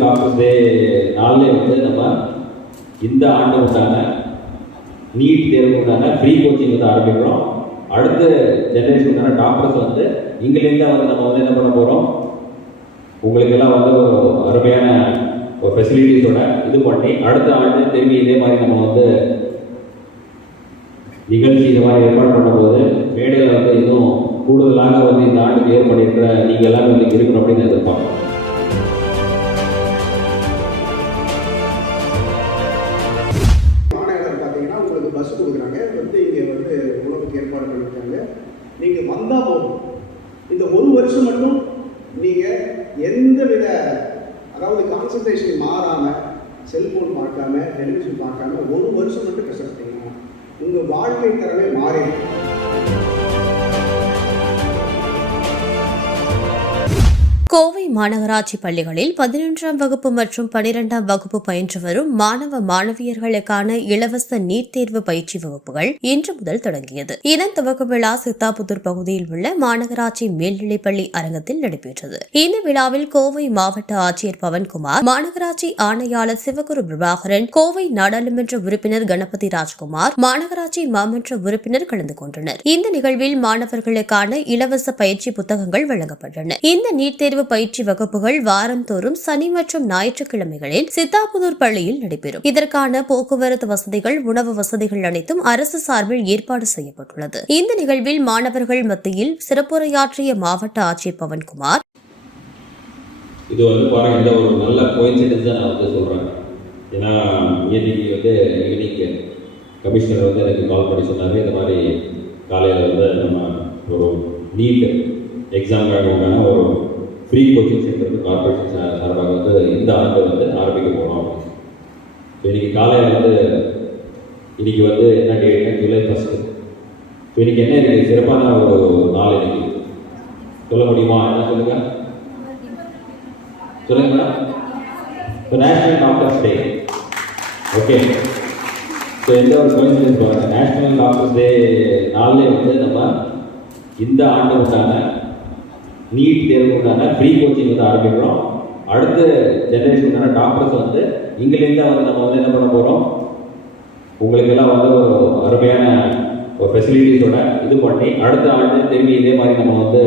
National doctors டே வந்து நம்ம இந்த ஆண்டு உண்டான நீட் தேர்வு உண்டான ஃப்ரீ கோச்சிங் வந்து ஆரம்பிக்கிறோம். அடுத்த ஜென்ரேஷன் உண்டான டாக்டர்ஸ் வந்து இங்கிலேருந்து வந்து நம்ம வந்து என்ன பண்ண போகிறோம் உங்களுக்கெல்லாம் வந்து ஒரு அருமையான ஒரு ஃபெசிலிட்டிஸோட இது பண்ணி அடுத்த ஆண்டு திரும்பி இதே மாதிரி நம்ம வந்து நிகழ்ச்சி இந்த மாதிரி ஏற்பாடு பண்ணும்போது மேடையில் வந்து இன்னும் கூடுதலாக வந்து இந்த ஆண்டுக்கு ஏற்படுகின்ற நீங்கள் எல்லாமே வந்து இருக்கணும் அப்படின்னு எதிர்பார்க்கணும் ஏற்பாடு பண்ணியிருக்காங்க நீங்கள் வந்தால் போதும். இந்த ஒரு வருஷம் மட்டும் மாநகராட்சி பள்ளிகளில் பதினொன்றாம் வகுப்பு மற்றும் பனிரெண்டாம் வகுப்பு பயின்று வரும் மாணவ மாணவியர்களுக்கான இலவச நீட் தேர்வு பயிற்சி வகுப்புகள் இன்று முதல் தொடங்கியது. இதன் துவக்க விழா சித்தாபுத்தூர் பகுதியில் உள்ள மாநகராட்சி மேல்நிலைப்பள்ளி அரங்கத்தில் நடைபெற்றது. இந்த விழாவில் கோவை மாவட்ட ஆட்சியர் பவன்குமார் மாநகராட்சி ஆணையாளர் சிவகுரு பிரபாகரன் கோவை நாடாளுமன்ற உறுப்பினர் கணபதி ராஜ்குமார் மாநகராட்சி மாமன்ற உறுப்பினர் கலந்து கொண்டனர். இந்த நிகழ்வில் மாணவர்களுக்கான இலவச பயிற்சி புத்தகங்கள் வழங்கப்பட்டன. இந்த நீட் தேர்வு பயிற்சி வகுப்புகள் வாரந்தோறும் சனி மற்றும் ஞாயிற்றுக்கிழமைகளில் சித்தாபுதூர் பள்ளியில் நடைபெறும். இதற்கான போக்குவரத்து வசதிகள் உணவு வசதிகள் அனைத்தும் அரசு சார்பில் ஏற்பாடு செய்யப்பட்டுள்ளது. இந்த நிகழ்வில் மாணவர்கள் மத்தியில் சிறப்புரையாற்றிய மாவட்ட ஆட்சியர் பவன்குமார் இது வந்து பாருங்க ஒரு நல்ல கோயின்சிடன்ஸ் தான் நான் வந்து சொல்கிறேன் ஏன்னா இன்னைக்கு வந்து ஈவினிங் கமிஷனர் வந்து எனக்கு கால் பண்ணி சொன்னார். இந்த மாதிரி காலையில் வந்து நம்ம ஒரு நீட் எக்ஸாம் ஒரு ஃப்ரீ கோச்சிங் சென்டர் வந்து கார்பரேஷன் சார்பாக வந்து இந்த ஆண்டு வந்து ஆரம்பிக்க போகிறோம் இன்னைக்கு காலையில் வந்து இன்னைக்கு வந்து என்ன டேட்னா ஜூலை ஃபஸ்ட்டு ஸோ இன்னைக்கு என்ன இருக்குது சிறப்பான ஒரு நாள் இன்னைக்கு? சொல்ல முடியுமா? என்ன சொல்லுங்கள் சொல்லுங்க madam so national doctors day okay so எந்த ஒரு கோயின்சிடன்ஸ் பாருங்கள் நேஷ்னல் டாக்டர்ஸ் டே நாள்லேயே வந்து நம்ம இந்த ஆண்டு உண்டான நீட் தேர்வுக்கான ஃப்ரீ கோச்சிங் வந்து ஆரம்பிக்கிறோம். அடுத்த ஜெனரேஷன் டாக்டர்ஸ் வந்து இங்கிலேருந்து வந்து நம்ம வந்து என்ன பண்ண போகிறோம் உங்களுக்கெல்லாம் வந்து ஒரு அருமையான ஒரு ஃபெசிலிட்டிஸோட இது பண்ணி அடுத்த ஆண்டு திரும்பி இதே மாதிரி நம்ம வந்து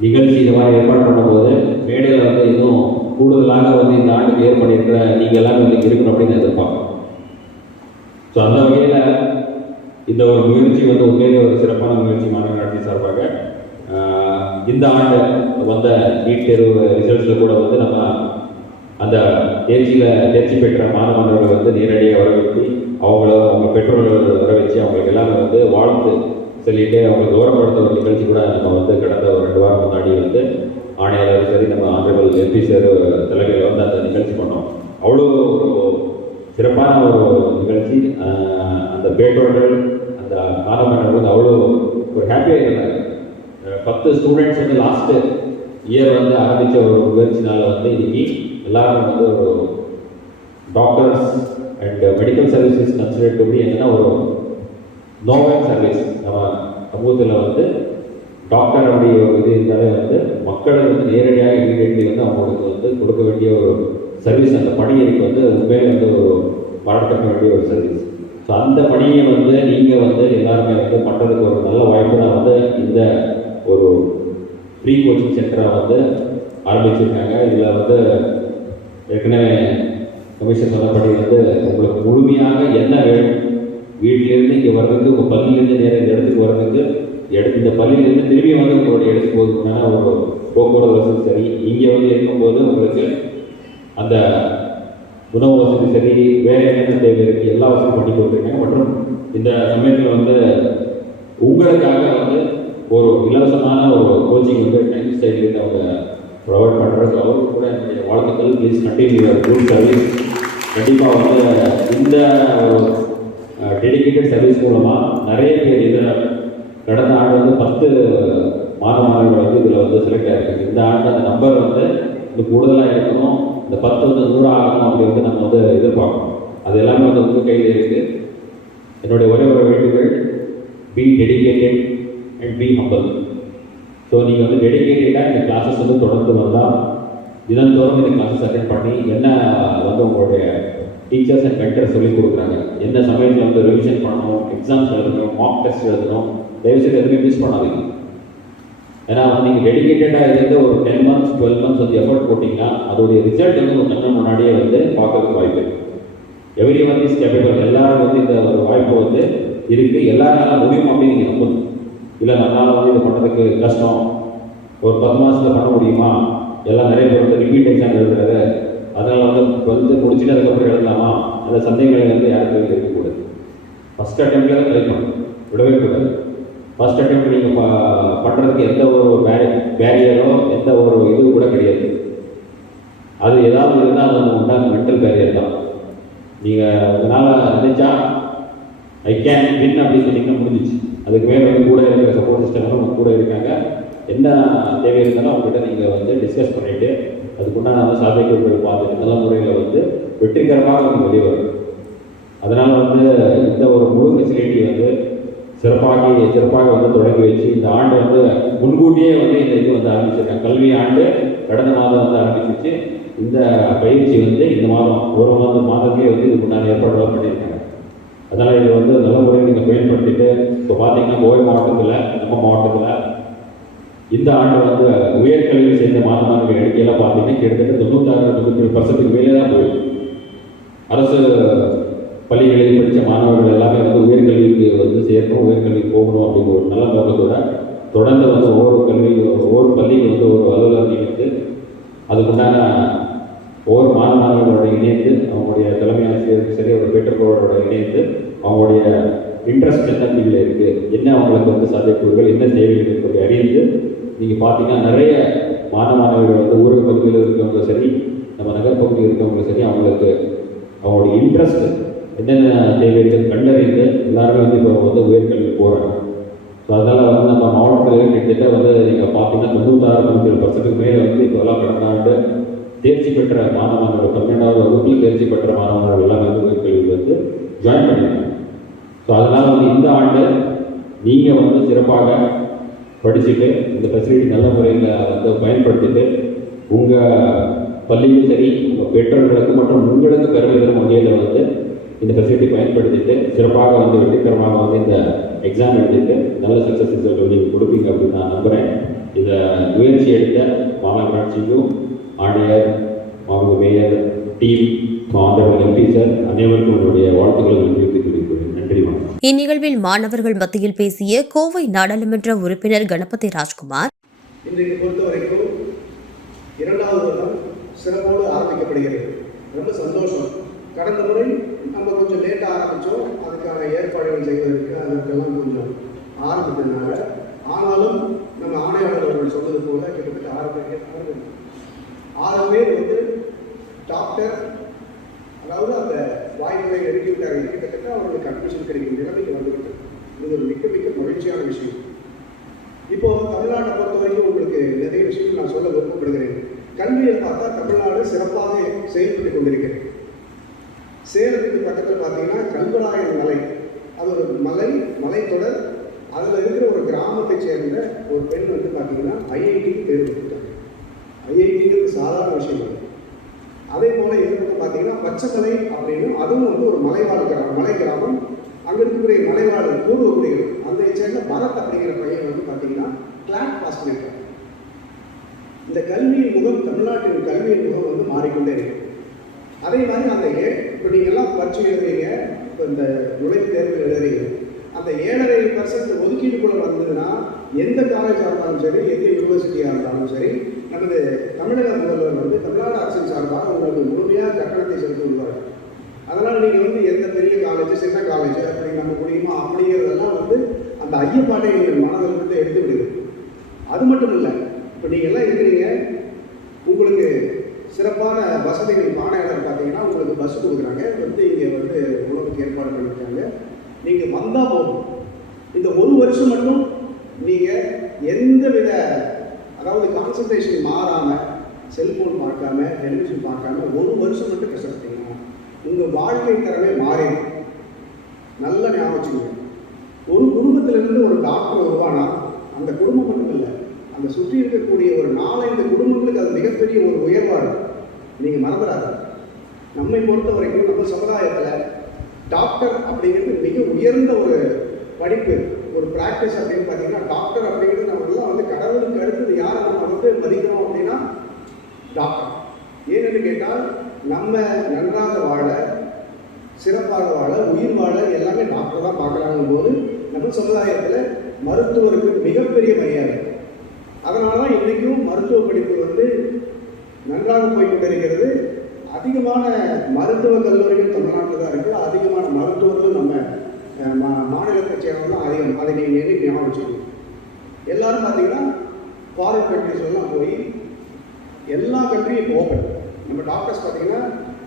நிகழ்ச்சி இந்த மாதிரி ஏற்பாடு பண்ணும்போது மேடையில் வந்து இன்னும் கூடுதலாக வந்து இந்த ஆண்டுக்கு ஏற்படுகின்ற நீங்கள் எல்லாமே வந்து இருக்கணும் அப்படின்னு எதிர்பார்க்கணும் ஸோ அந்த வகையில் இந்த ஒரு முயற்சி வந்து உண்மையிலே ஒரு சிறப்பான முயற்சி மாநகராட்சி சார்பாக இந்த ஆண்டு வந்த நீட் தேர்வு ரிசல்ட்ஸில் கூட வந்து நம்ம அந்த தேர்ச்சியில் தேர்ச்சி பெற்ற மாணவர்களை வந்து நேரடியாக வரவேற்று அவங்கள அவங்க பெற்றோர்கள் வர வச்சு அவங்களுக்கு எல்லாமே வந்து வாழ்த்து சொல்லிட்டு அவங்க கௌரவப்படுத்த ஒரு நிகழ்ச்சி கூட நம்ம வந்து கடந்த ஒரு ரெண்டு வாரம் முன்னாடி வந்து ஆணையாளர் சரி நம்ம ஆண்டர்கள் எம்பி சார் தலைமையில் வந்து அந்த நிகழ்ச்சி பண்ணோம். அவ்வளோ ஒரு சிறப்பான ஒரு நிகழ்ச்சி. அந்த பெற்றோர்கள் அந்த மாணவர்கள் வந்து அவ்வளோ ஒரு ஹாப்பியாக இருந்தாங்க பத்து ஸ்டூடெண்ட்ஸ் வந்து லாஸ்ட்டு இயர் வந்து ஆரம்பித்த ஒரு முயற்சினால் வந்து இன்னைக்கு எல்லாரும் வந்து ஒரு doctors and medical services consider to be ஒரு நோவல் சர்வீஸ் நம்ம சமூகத்தில் வந்து டாக்டர் அப்படி ஒரு இது இருந்தாலே வந்து மக்களை வந்து நேரடியாக இமீடியட்லி வந்து அவங்களுக்கு வந்து கொடுக்க வேண்டிய ஒரு சர்வீஸ் அந்த பணியைக்கு வந்து உண்மையிலே வந்து ஒரு பாராட்டப்பட வேண்டிய ஒரு சர்வீஸ் ஸோ அந்த பணியை வந்து நீங்கள் வந்து எல்லாருமே வந்து பண்ணுறதுக்கு ஒரு நல்ல வாய்ப்பு தான். வந்து இந்த ஒரு ஃப்ரீ கோச்சிங் சென்டரை வந்து ஆரம்பிச்சிருக்காங்க. இதில் வந்து ஏற்கனவே கமிஷன் சொன்னபடி வந்து உங்களுக்கு முழுமையாக என்ன வேணும் வீட்டிலேருந்து இங்கே வர்றதுக்கு உங்கள் பள்ளியிலேருந்து நேரம் இந்த இடத்துக்கு வர்றதுக்கு எடுத்து இந்த பள்ளியிலேருந்து திரும்பி வந்து உங்களுடைய இடத்துக்கு போகிறதுக்கான ஒரு போக்குவரத்து வசதி சரி இங்கே வந்து இருக்கும்போது உங்களுக்கு அந்த உணவு வசதி சரி வேறு என்னென்ன தேவை இருக்குது எல்லா வசதியும் பண்ணி கொடுத்துருக்காங்க. மற்றும் இந்த சமயத்தில் வந்து உங்களுக்காக வந்து ஒரு இலவசமான ஒரு கோச்சிங் வந்து டைம் சைட்லேருந்து அவங்க ப்ரொவைட் பண்ணுறது அவருக்கு கூட என்னுடைய வாழ்த்துக்கள். ப்ளீஸ் கண்டினியூ குட் சர்வீஸ் கண்டிப்பாக வந்து இந்த ஒரு டெடிகேட்டட் சர்வீஸ் மூலமாக நிறைய பேர் இதில் கடந்த ஆண்டு வந்து பத்து மாணவ மாணவிகள் வந்து இதில் வந்து செலக்ட் ஆகிருக்கு இந்த ஆண்டு அந்த நம்பர் வந்து இன்னும் கூடுதலாக இருக்கணும். இந்த பத்து வந்து நூறு ஆகணும் அப்படி நம்ம வந்து எதிர்பார்க்கணும். அது எல்லாமே வந்து உங்கள் கையில் இருக்குது என்னுடைய ஒரே ஒரு வேண்டுகோள் be dedicated and be humble so நீங்கள் வந்து டெடிகேட்டடாக இந்த கிளாஸஸ் வந்து தொடர்ந்து வந்தால் தினந்தோறும் இந்த கிளாஸஸ் அட்டன் பண்ணி என்ன வந்து உங்களுடைய டீச்சர்ஸ் அண்ட் மென்டர் சொல்லிக் கொடுக்குறாங்க? என்ன சமயத்தில் வந்து ரிவிஷன் பண்ணணும் எக்ஸாம்ஸ் எழுதணும் மார்க் டெஸ்ட் எழுதணும்? தயவுசெய்து எதுவுமே மிஸ் பண்ணாதீங்க. ஏன்னா வந்து நீங்கள் டெடிக்கேட்டடாக இருந்து ஒரு டென் மந்த்ஸ் டுவெல் மந்த்ஸ் வந்து எஃபர்ட் போட்டிங்கன்னா அதோடைய ரிசல்ட் வந்து ஒரு கண்ணு முன்னாடியே வந்து பார்க்கறதுக்கு வாய்ப்பு இருக்குது எவ்ரி ஒன் இஸ் கேப்பபிள் எல்லாரும் வந்து இந்த ஒரு வாய்ப்பு வந்து இருக்குது எல்லாரால முடியும் அப்படின்னு நீங்கள் நம்பணும் இல்லை நம்மளால வந்து இதை பண்ணுறதுக்கு கஷ்டம். ஒரு பத்து மாதத்தில் பண்ண முடியுமா? எல்லாம் நிறைய பேர் வந்து ரிப்பீட் எக்ஸாம் எழுதுறாரு அதனால் வந்து டுவெல்த்து முடிச்சுட்டு அதுக்கப்புறம் எழுதலாமா? அந்த சந்தேகங்களை வந்து யாருக்கும் இருக்கக்கூடாது ஃபர்ஸ்ட் அட்டெம்ப்ட்ல தான் ட்ரை பண்ணணும். விடவே கூடாது. ஃபர்ஸ்ட் அட்டெம்ப்ட் நீங்கள் பண்ணுறதுக்கு எந்த ஒரு பேரி பேரியரோ எந்த ஒரு இது கூட கிடையாது. அது ஏதாவது இருந்தால் அது உண்டான மென்டல் பேரியர் தான். நீங்கள் அதனால் நினைச்சா ஐ கேன் வின் அப்படின்னு சொன்னீங்கன்னா முடிஞ்சிச்சு. அதுக்கு மேலே வந்து கூட இருக்கிற சப்போர்ட் சிஸ்டம் உங்கள் கூட இருக்காங்க. என்ன தேவை இருந்தாலும் அவங்ககிட்ட நீங்கள் வந்து டிஸ்கஸ் பண்ணிவிட்டு அதுக்குண்டான அந்த சாத்தியக்கூறுகள் பார்த்துட்டு நல்ல முறையில் வந்து வெற்றிகரமாக நம்ம வெளியே வரும் அதனால் வந்து இந்த ஒரு முழு ஃபெசிலிட்டி வந்து சிறப்பாக சிறப்பாக வந்து தொடங்கி வச்சு இந்த ஆண்டு வந்து முன்கூட்டியே வந்து இந்த இது வந்து ஆரம்பிச்சிருக்காங்க. கல்வி ஆண்டு கடந்த மாதம் வந்து ஆரம்பிச்சிச்சு இந்த பயிற்சி வந்து இந்த மாதம் ஒரு மாதம் மாதத்திலே வந்து இதுக்கு உண்டான ஏற்பாடுகள் பண்ணியிருக்காங்க. அதனால் இது வந்து நல்ல முறையில் நீங்கள் பயன்படுத்திட்டு இப்போ பார்த்தீங்கன்னா கோவை மாவட்டத்தில் நம்ம மாவட்டத்தில் இந்த ஆண்டு வந்து உயர்கல்வியை சேர்ந்த மாணவர்கள் எண்ணிக்கையெல்லாம் பார்த்தீங்கன்னா கிட்டத்தட்ட தொண்ணூத்தாறு தொண்ணூற்றி பர்சன்ட்டுக்கு மேலே தான் போயிடும் அரசு பள்ளிகளில் படித்த மாணவர்கள் எல்லாமே வந்து உயர்கல்விக்கு வந்து சேர்க்கணும் உயர்கல்விக்கு போகணும் அப்படிங்கிற ஒரு நல்ல நோக்கத்தோட தொடர்ந்து வந்து ஒவ்வொரு கல்வி ஒவ்வொரு பள்ளிக்கு வந்து ஒரு அலுவலர் நியமித்து அதுக்குண்டான ஒவ்வொரு மாணவ மாணவர்களோட இணைந்து அவங்களுடைய தலைமை ஆசிரியருக்கு சரி ஒரு பெற்றோர்களோட இணைந்து அவங்களுடைய இன்ட்ரெஸ்ட் என்ன ஃபீல்டில் இருக்குது என்ன அவங்களுக்கு வந்து சாத்தியக்கூறுகள் என்ன தேவைகள் இருக்கிறது அறிந்து நீங்கள் பார்த்தீங்கன்னா நிறைய மாணவ மாணவர்கள் வந்து ஊரக பகுதியில் இருக்கிறவங்களும் சரி நம்ம நகர்ப்பகுதியில் இருக்கிறவங்களும் சரி அவங்களுக்கு அவங்களுடைய இன்ட்ரெஸ்ட் என்னென்ன தேவைகள் கண்டறிந்து எல்லாருமே வந்து இப்போ வந்து உயர்கல்வி போகிறாங்க ஸோ அதனால் வந்து நம்ம மாவட்டத்தில் கிட்டத்தட்ட வந்து நீங்கள் பார்த்தீங்கன்னா தொண்ணூத்தாறு தொண்ணூற்றி பர்சன்ட்டுக்கு மேலே வந்து இப்போ எல்லாம் கடந்த ஆண்டு தேர்ச்சி பெற்ற மாணவர்கள் பன்னெண்டாவது வகுப்பில் தேர்ச்சி பெற்ற மாணவர்கள் எல்லாம் வந்து கல்வியில் வந்து ஜாயின் பண்ணியிருக்காங்க ஸோ அதனால் வந்து இந்த ஆண்டு நீங்கள் வந்து சிறப்பாக படிச்சுட்டு இந்த ஃபெசிலிட்டி நல்ல முறையில் வந்து பயன்படுத்திட்டு உங்கள் பள்ளியும் சரி உங்கள் பெற்றோர்களுக்கு மற்றும் உங்களுக்கு பெருமை தரும் வகையில் வந்து இந்த ஃபெசிலிட்டி பயன்படுத்திட்டு சிறப்பாக வந்து வெற்றிகரமாக வந்து இந்த எக்ஸாம் எழுதிட்டு நல்ல சக்ஸஸ் ரிசல்ட் வந்து நீங்கள் கொடுப்பீங்க அப்படின்னு நான் நம்புகிறேன் இதை முயற்சி எடுத்த மாநகராட்சிக்கும் ஆணையர் மாவட்ட மேயர் டீம் மாவட்ட எம்பி சார் அனைவருக்கும் என்னுடைய வாழ்த்துக்களை தெரிவித்துக் கொள்கிறேன். நன்றி வணக்கம். இந்நிகழ்வில் மாணவர்கள் மத்தியில் பேசிய கோவை நாடாளுமன்ற உறுப்பினர் கணபதி ராஜ்குமார் இன்றைக்கு பொறுத்த வரைக்கும் இரண்டாவது வருடம் சிறப்போடு ஆரம்பிக்கப்படுகிறது. ரொம்ப சந்தோஷம். கடந்த முறை நம்ம கொஞ்சம் லேட்டாக ஆரம்பித்தோம் அதுக்கான ஏற்பாடுகள் செய்வதற்கு அதற்கெல்லாம் கொஞ்சம் ஆரம்பித்ததுனால ஆனாலும் நம்ம ஆணையாளர் அவர்கள் சொன்னது போல கிட்டத்தட்ட ஆறு பேர் ஆறு பேர் வந்து டாக்டர் அதாவது அந்த வாய்ப்புகளை எழுதிவிட்டாங்க கிட்டத்தட்ட அவர்களுக்கு அட்மிஷன் கிடைக்கும் நிலைமைக்கு வந்துவிட்டது இது ஒரு மிக மிக மகிழ்ச்சியான விஷயம். இப்போ தமிழ்நாட்டை பொறுத்த வரைக்கும் உங்களுக்கு நிறைய விஷயங்கள் நான் சொல்ல விருப்பப்படுகிறேன். கல்வியை பார்த்தா தமிழ்நாடு சிறப்பாக செயல்பட்டு கொண்டிருக்கிறது. சேலத்துக்கு பக்கத்தில் பார்த்தீங்கன்னா கல்வராயன் மலை. அது ஒரு மலை மலைத்தொடர். அதில் இருக்கிற ஒரு கிராமத்தை சேர்ந்த ஒரு பெண் வந்து பார்த்தீங்கன்னா ஐஐடி தேர்வு சாதாரண விஷயம் இல்லை அதே போல் இது வந்து பார்த்தீங்கன்னா பச்சைமலை அப்படின்னு அதுவும் வந்து ஒரு மலைவாழ் கிராமம் மலை கிராமம். அங்கே இருக்கக்கூடிய மலைவாழ் பூர்வ குடிகள் அந்த சேர்ந்த பரத் அப்படிங்கிற பையன் வந்து பார்த்தீங்கன்னா கிளாட் பாஸ் இந்த கல்வியின் முகம் தமிழ்நாட்டின் கல்வியின் முகம் வந்து மாறிக்கொண்டே இருக்கு. அதே மாதிரி அந்த ஏ இப்போ நீங்கள்லாம் பரிச்சு எழுதுறீங்க இப்போ இந்த நுழைவு தேர்வு எழுதுறீங்க. அந்த ஏழரை பர்சன்ட் கூட வந்ததுன்னா எந்த காலேஜாக இருந்தாலும் சரி எந்த யூனிவர்சிட்டியாக இருந்தாலும் சரி நமது தமிழக முதல்வர் வந்து தமிழ்நாடு அரசின் சார்பாக உங்களுக்கு முழுமையாக கட்டணத்தை செலுத்தி விடுவார் அதனால் நீங்கள் வந்து எந்த பெரிய காலேஜ் சின்ன காலேஜ் அப்படி நம்ம முடியுமா அப்படிங்கிறதெல்லாம் வந்து அந்த ஐயப்பாட்டை எங்கள் மனதில் இருந்து எடுத்து விடுது அது மட்டும் இல்லை இப்போ நீங்கள் எல்லாம் இருக்கிறீங்க உங்களுக்கு சிறப்பான வசதிகள் பானையாளர் பார்த்தீங்கன்னா உங்களுக்கு பஸ் கொடுக்குறாங்க. வந்து இங்கே வந்து உணவுக்கு ஏற்பாடு பண்ணியிருக்காங்க. நீங்கள் வந்தால் போதும். இந்த ஒரு வருஷம் மட்டும் நீங்கள் எந்த வித அதாவது கான்சன்ட்ரேஷன் மாறாமல் செல்ஃபோன் பார்க்காம டெலிவிஷன் பார்க்காம ஒரு வருஷம் மட்டும் கஷ்டப்பட்டீங்கன்னா உங்கள் வாழ்க்கை தரமே மாறிடும். நல்ல ஞாபகம் வச்சுக்கோங்க. ஒரு குடும்பத்திலிருந்து ஒரு டாக்டர் உருவானா அந்த குடும்பம் மட்டும் இல்லை அந்த சுற்றி இருக்கக்கூடிய ஒரு நாலஞ்சு குடும்பங்களுக்கு அது மிகப்பெரிய ஒரு உயர்வாடு நீங்கள் மறந்துடாது நம்மை பொறுத்த வரைக்கும் நம்ம சமுதாயத்தில் டாக்டர் அப்படிங்கிறது மிக உயர்ந்த ஒரு படிப்பு ஒரு ப்ராக்டிஸ் அப்படின்னு பார்த்தீங்கன்னா டாக்டர் அப்படிங்கிறது நம்ம எல்லாம் வந்து கடவுளுக்கு அடுத்தது யாரை மதிக்கிறோம் அப்படின்னா டாக்டர். ஏன்னு கேட்டால் நம்ம நன்றாக வாழ சிறப்பாக வாழ உயிர் வாழ எல்லாமே டாக்டர் தான் பார்க்குறாங்க போது நம்ம சமுதாயத்தில் மருத்துவருக்கு மிகப்பெரிய மரியாதை. அதனால தான் இன்றைக்கும் மருத்துவ படிப்பு வந்து நன்றாக போய் கொண்டிருக்கிறது. அதிகமான மருத்துவ கல்லூரிகள் தமிழ்நாட்டில் தான் இருக்குது அதிகமான மருத்துவர்கள் நம்ம மா- மாநிலத்தை சேர்ந்தவங்க தான் அதிகம். அதை நீங்கள் எண்ணி ஞாபகம் வச்சுக்கணும். எல்லாரும் பார்த்தீங்கன்னா ஃபாரின் கண்ட்ரிஸ் எல்லாம் போய் எல்லா கண்ட்ரியும் ஓப்பன் நம்ம டாக்டர்ஸ் பார்த்தீங்கன்னா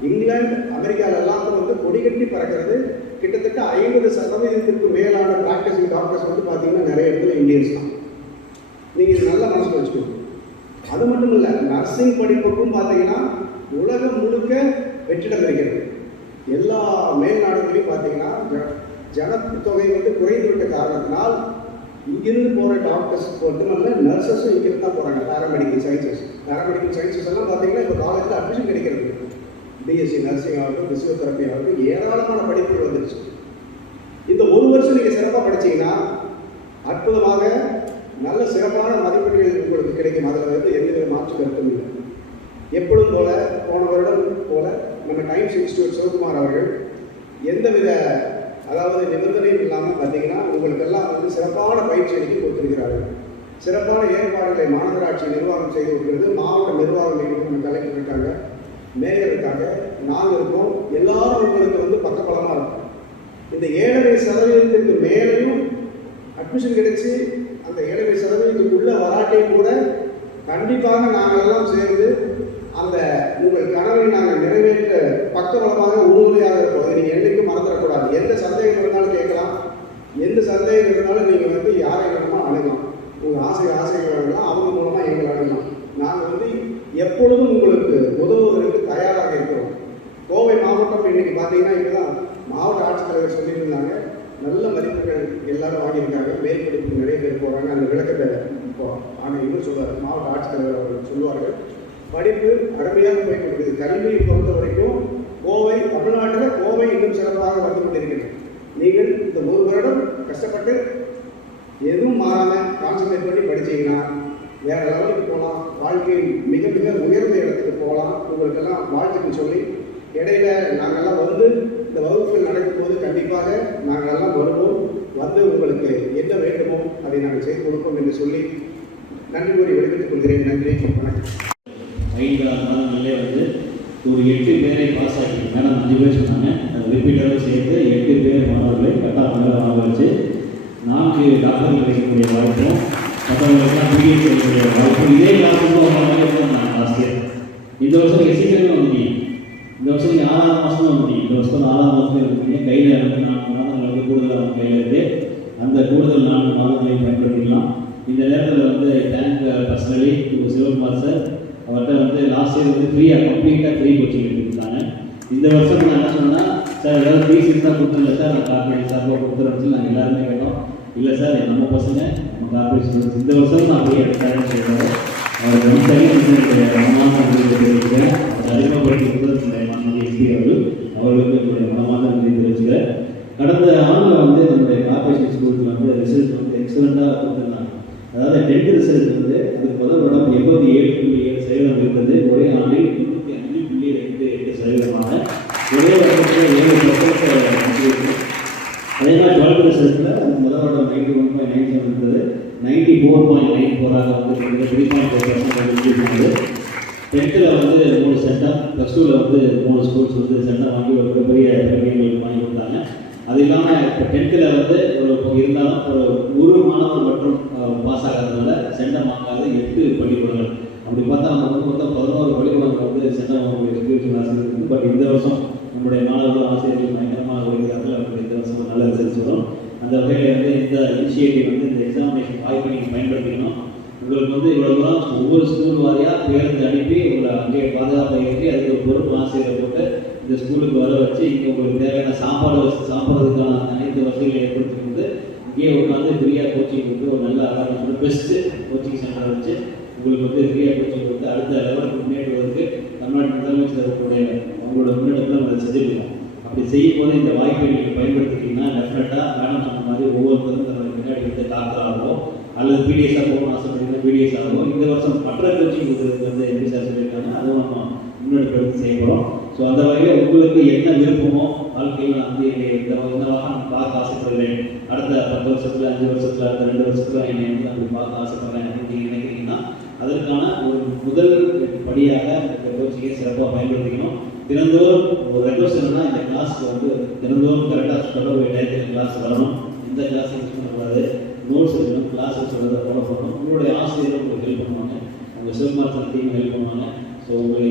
இங்கிலாந்து அமெரிக்கால எல்லாத்துக்கும் வந்து கொடி கட்டி பறக்கிறது. கிட்டத்தட்ட ஐம்பது சதவீதத்திற்கு மேலான ப்ராக்டிசிங் டாக்டர்ஸ் வந்து பார்த்தீங்கன்னா நிறைய இடத்துல இந்தியன்ஸ் தான். நீங்கள் இது நல்ல மனசில் வச்சுக்கணும் அது மட்டும் இல்லை நர்சிங் படிப்புக்கும் பார்த்தீங்கன்னா உலகம் முழுக்க வெற்றிடம் இருக்கிறது எல்லா மேல் நாடுகளையும் பார்த்தீங்கன்னா ஜன ஜனத்தொகை வந்து குறைந்து விட்ட காரணத்தினால் இங்கிருந்து போகிற டாக்டர்ஸ் மட்டுமல்ல நர்சஸும் இங்கிருந்து தான் போகிறாங்க பேராமெடிக்கல் சயின்சஸ் பேராமெடிக்கல் சயின்சஸ் எல்லாம் பார்த்தீங்கன்னா இப்போ காலேஜில் அட்மிஷன் கிடைக்கிறது பிஎஸ்சி நர்சிங் ஆகட்டும் பிசியோதெரப்பி ஆகட்டும் ஏராளமான படிப்புகள் வந்துருச்சு. இந்த ஒரு வருஷம் நீங்கள் சிறப்பாக படிச்சீங்கன்னா அற்புதமாக நல்ல சிறப்பான மதிப்பீடுகள் உங்களுக்கு கிடைக்கும். அதில் வந்து எந்தவித மாற்று கருத்தும் இல்லை. எப்பொழுதும் போல போன வருடம் போல நம்ம டைம்ஸ் இன்ஸ்டியூட் சிவகுமார் அவர்கள் எந்தவித அதாவது நிபந்தனையும் இல்லாமல் பார்த்தீங்கன்னா உங்களுக்கெல்லாம் வந்து சிறப்பான பயிற்சி அளிக்க கொடுத்திருக்கிறார்கள். சிறப்பான ஏற்பாடுகளை மாநகராட்சி நிர்வாகம் செய்து கொடுக்கிறது. மாவட்ட நிர்வாகம் நம்ம கலெக்டர் இருக்காங்க மேயர் இருக்காங்க நாங்கள் இருக்கோம். எல்லாரும் உங்களுக்கு வந்து பக்கபலமாக இருக்கும். இந்த ஏழரை சதவீதத்துக்கு மேலேயும் அட்மிஷன் கிடைச்சி அந்த ஏழரை சதவீதத்துக்குள்ள வராட்டையும் கூட கண்டிப்பாக நாங்கள் எல்லாம் சேர்ந்து அந்த உங்கள் கனவை நாங்கள் நிறைவேற்ற பக்கபலமாக உறுதுணையாக இருப்போம் நீங்கள் என்றைக்கும் மறந்துடக்கூடாது எந்த சந்தேகம் இருந்தாலும் கேட்கலாம் எந்த சந்தேகம் இருந்தாலும் நீங்கள் வந்து யாரை வேணுமோ அணுகலாம் உங்கள் ஆசை ஆசைகள் அணுகலாம் அவங்க மூலமாக எங்களை அணுகலாம் நாங்கள் வந்து எப்பொழுதும் உங்களுக்கு உதவுவதற்கு தயாராக இருக்கிறோம் கோவை மாவட்டம் இன்னைக்கு பார்த்தீங்கன்னா இப்பதான் மாவட்ட ஆட்சித்தலைவர் சொல்லியிருந்தாங்க நல்ல மதிப்பெண்கள் எல்லாரும் வாங்கியிருக்காங்க மேல் படிப்புக்கு நிறைய பேர் போகிறாங்க அந்த விளக்கத்தை இப்போ ஆனால் இன்னும் சொல்லுவார் மாவட்ட ஆட்சித்தலைவர் அவர்கள் சொல்லுவார்கள் படிப்பு அருமையாக போய் கொண்டிருக்குது கல்வியை பொறுத்த வரைக்கும் கோவை தமிழ்நாட்டில் கோவை இன்னும் சிறப்பாக வந்து கொண்டிருக்கிறது. நீங்கள் இந்த ஒரு வருடம் கஷ்டப்பட்டு எதுவும் மாறாமல் கான்சன்ட்ரேட் பண்ணி படிச்சீங்கன்னா வேற லெவலுக்கு போகலாம். வாழ்க்கையில் மிக மிக உயர்ந்த இடத்துக்கு போகலாம். உங்களுக்கெல்லாம் வாழ்த்துக்கு சொல்லி இடையில நாங்கள்லாம் வந்து இந்த வகுப்புகள் நடக்கும் போது கண்டிப்பாக நாங்கள்லாம் வருவோம். வந்து உங்களுக்கு என்ன வேண்டுமோ அதை நாங்கள் செய்து கொடுப்போம் என்று சொல்லி நன்றி கூறி விடுவித்துக் கொள்கிறேன். நன்றி. வணக்கம். ஐந்தாம் மாதங்களே வந்து ஒரு எட்டு பேரை பாஸ் ஆகி மேடம் அஞ்சு பேர் சொன்னாங்க. அது ரிப்பீட்டராக சேர்த்து எட்டு பேர் மாணவர்களை கட்டாள மேலே வாங்க வச்சு நான்கு டாக்டர்கள் கிடைக்கக்கூடிய வாய்ப்பும் மற்றவங்களுக்குலாம் பிடிஎஸ் கிடைக்கக்கூடிய வாய்ப்பும். இதே கிளாஸுக்கும் நான் லாஸ்ட் இயர் இந்த வருஷம் நீங்கள் சீக்கிரமே வந்தீங்க. இந்த வருஷம் நீங்கள் ஆறாவது மாதம் தான் வந்தீங்க. இந்த வருஷம் ஆறாவது மாதத்துல இருந்தீங்க கையில் எனக்கு நான்கு கூடுதல் நம்ம கையில் இருக்குது அந்த கூடுதல் நான்கு மாதங்களையும் பயன்படுத்திக்கலாம். இந்த நேரத்தில் வந்து டேங்க் பர்சனலி சிவகுமார் சார் அவர்கிட்ட வந்து லாஸ்ட் இயர் வந்து ஃப்ரீயாக கம்ப்ளீட்டாக ஃப்ரீ கோச்சிங் எடுத்துருந்தாங்க. இந்த வருஷம் நான் என்ன சொன்னால் சார் ஏதாவது ஃபீஸ் தான் கொடுத்துருங்க சார் நான் கார்பரேட் சார்பாக கொடுத்துறேன்னு சொல்லி நாங்கள் எல்லாருமே கேட்டோம். இல்லை சார் நம்ம பசங்க நம்ம கார்பரேட் இந்த வருஷம் நான் அப்படியே எடுத்தாரேன்னு சொல்லுவோம் அவர் ரொம்ப தெரிவிக்கிறேன் அறிமுகப்படுத்தி கொடுத்தது மாணவி அவர்கள். அவர்களுக்கு என்னுடைய மனமான நன்றி தெரிவிச்சுக்கிறேன். கடந்த கார்பரேஷன் ஸ்கூலுக்கு வந்து ரிசல்ட் வந்து எக்ஸலண்ட்டாக கொடுத்துருந்தாங்க அதாவது டென்த் ரிசல்ட் வந்து அதுக்கு முதல் படம் எண்பத்தி ஏழு புள்ளி ஏழு சதவீதம் இருந்தது ஒரே ஆண்டில் தொண்ணூற்றி அஞ்சு புள்ளி ரெண்டு எட்டு சதவீதமான ஒரே வருடத்தில் ஏழு பர்சன்ட் அதே மாதிரி டுவெல்த் ரிசல்ட்டில் அதுக்கு முதல் படம் ninety one point nine seven இருந்தது நைன்டி ஃபோர் பாயிண்ட் நைன் ஃபோராக வந்து three point four percent increase டென்த்தில் வந்து மூணு சென்டம் ப்ளஸ் டூவில் வந்து மூணு ஸ்கூல்ஸ் வந்து சென்டம் வாங்கி ஒரு மிகப்பெரிய பெருமைகள் வாங்கி கொடுத்தாங்க இல்லாமல் இப்போ டென்த்தில் வந்து ஒரு இருந்தாலும் ஒரு ஒரு மாணவர் மட்டும் பாஸ் ஆகிறதுனால சென்டம் வாங்காத எட்டு பள்ளிக்கூடங்கள். அப்படி பார்த்தா நம்ம வந்து மொத்தம் பதினோரு பள்ளிக்கூடங்கள் வந்து சென்டம் வாங்க எஜுகேஷன் ஆசிரியர் இருக்குது பட் இந்த வருஷம் நம்முடைய மாணவர்கள் ஆசிரியர்கள் பயங்கரமாக உழைக்கிறார்கள் அவங்களுக்கு இந்த வருஷம் நல்ல ரிசல்ட்ஸ் வரும். அந்த வகையில் வந்து இந்த இனிஷியேட்டிவ் வந்து பெஸ்ட்டு கோச்சிங் சென்டர் வச்சு உங்களுக்கு வந்து ஃப்ரீயாக கோச்சிங் கொடுத்து அடுத்த லெவலுக்கு முன்னேற்றுவதற்கு தமிழ்நாட்டு முதலமைச்சர்களுடைய அவங்களோட முன்னெடுப்பில் நம்ம செஞ்சுருக்கோம். அப்படி செய்யும் போது இந்த வாய்ப்பை நீங்கள் பயன்படுத்திக்கிட்டீங்கன்னா டெஃபினட்டாக மேடம் சொன்ன மாதிரி ஒவ்வொருத்தரும் தன்னுடைய பின்னாடி வந்து டாக்டராகவோ அல்லது பிடிஎஸ்ஆக போகணும் ஆசைப்படுறீங்க பிடிஎஸ் ஆகவோ இந்த வருஷம் மற்ற கோச்சிங் கொடுக்குறதுக்கு வந்து எப்படி சார் சொல்லியிருக்காங்க அதுவும் நம்ம முன்னெடுப்பு எடுத்து செய்ய ஸோ அந்த வகையில் உங்களுக்கு என்ன விருப்பமோ வாழ்க்கையில் நான் வந்து என்னை இந்த இந்த பார்க்க ஆசைப்படுகிறேன். அடுத்த பத்து வருஷத்தில் அஞ்சு வருஷத்தில் அடுத்த ரெண்டு வருஷத்தில் என்னை வந்து அப்படி பார்க்க ஆசைப்படுறேன் அப்படின்னு நீங்கள் நினைக்கிறீங்கன்னா அதற்கான ஒரு முதல் படியாக இந்த கோச்சிங்கை சிறப்பாக பயன்படுத்திக்கணும் தினந்தோறும் ஒரு ரெக்வஸ்ட் என்னன்னா இந்த கிளாஸ்க்கு வந்து தினந்தோறும் கரெக்டாக சொல்ல டயத்துக்கு கிளாஸ் வரணும். இந்த கிளாஸ் யூஸ் பண்ணக்கூடாது. நோட்ஸ் எடுக்கணும் கிளாஸ் சொல்கிறத ஃபாலோ பண்ணணும். உங்களுடைய ஆசிரியர் உங்களுக்கு ஹெல்ப் பண்ணுவாங்க. உங்கள் சிவமார்த்தன் டீம் ஹெல்ப் பண்ணுவாங்க. ஸோ உங்களை